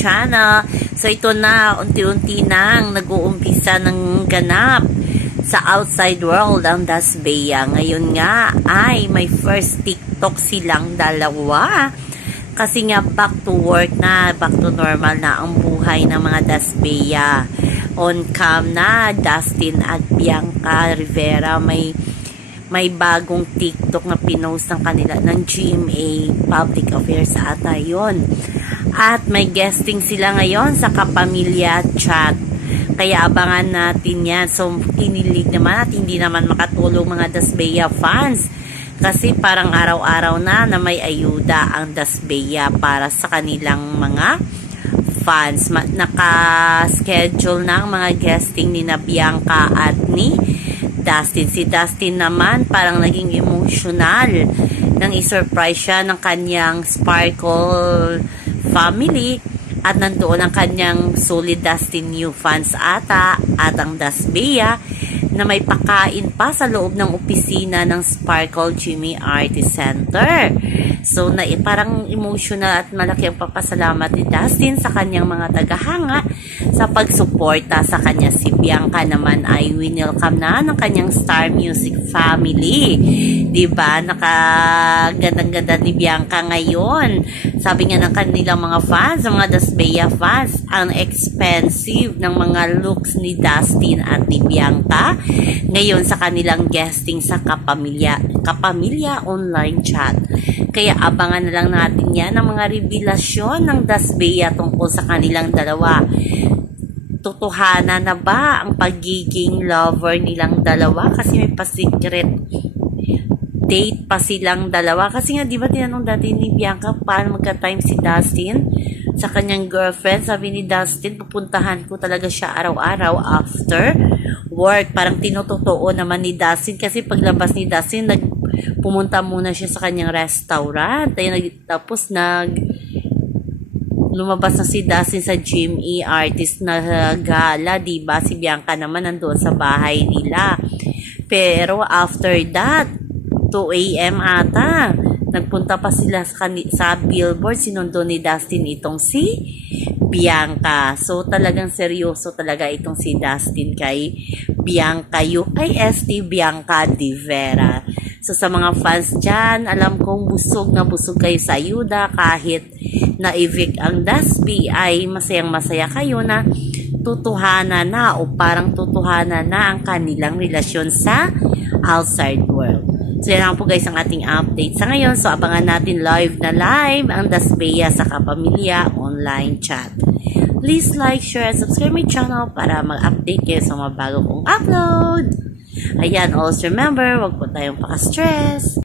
channel. So ito na, unti-unti nang nag-uumpisa ng ganap sa outside world ang Dasbea. Ngayon nga ay may first TikTok silang dalawa. Kasi nga back to work na, back to normal na ang buhay ng mga Dasbea. On cam na, Dustin at Bianca Rivera may bagong TikTok na pinost ng kanila ng GMA Public Affairs ata yun. At may guesting sila ngayon sa Kapamilya Chat. Kaya abangan natin yan. So, kinilig naman at hindi naman makatulong mga Dasbea fans. Kasi parang araw-araw na may ayuda ang Dasbea para sa kanilang mga fans. Naka-schedule na ang mga guesting ni na Bianca at ni Dustin. Si Dustin naman parang naging emotional nang isurprise siya ng kanyang Sparkle family at nandoon ang kanyang solid Dustin new fans ata at ang Dasbea na may pakain pa sa loob ng opisina ng Sparkle Jimmy Artist Center. So, parang emotional at malaki ang papasalamat ni Dustin sa kanyang mga tagahanga sa pagsuporta sa kanya. Si Bianca naman ay winelcome na ng kanyang Star Music family. Diba? Nakagandang-ganda ni Bianca ngayon. Sabi nga ng kanilang mga fans, mga Dasbea fans, ang expensive ng mga looks ni Dustin at ni Bianca ngayon sa kanilang guesting sa Kapamilya online chat. Kaya abangan na lang natin yan ang mga revelasyon ng Dasbea tungkol sa kanilang dalawa. Tutuhanan na ba ang pagiging lover nilang dalawa? Kasi may pa-secret date pa silang dalawa. Kasi nga, di ba tinanong dati ni Bianca paano magka-time si Dustin sa kanyang girlfriend? Sabi ni Dustin, pupuntahan ko talaga siya araw-araw after work. Parang tinutotoo naman ni Dustin kasi paglabas ni Dustin, pumunta muna siya sa kanyang restaurant. Tapos lumabas na si Dustin sa GMA Artist na gala, diba? Si Bianca naman nandoon sa bahay nila. Pero after that, 2 a.m. ata, nagpunta pa sila sa billboard. Sinundo ni Dustin itong si Bianca. So, talagang seryoso talaga itong si Dustin kay Bianca, UIST Bianca Rivera. So, sa mga fans dyan, alam kong busog na busog kayo sa ayuda. Kahit na-evict ang Dasbea ay masayang-masaya kayo na tutuhanan na o parang tutuhanan na ang kanilang relasyon sa outside world. So, yan lang po guys ang ating update sa ngayon. So, abangan natin live ang Dasbea sa Kapamilya online chat. Please like, share, and subscribe my channel para mag-update kayo sa mga bago kong upload. Ayan, always remember, wag po tayong paka-stress.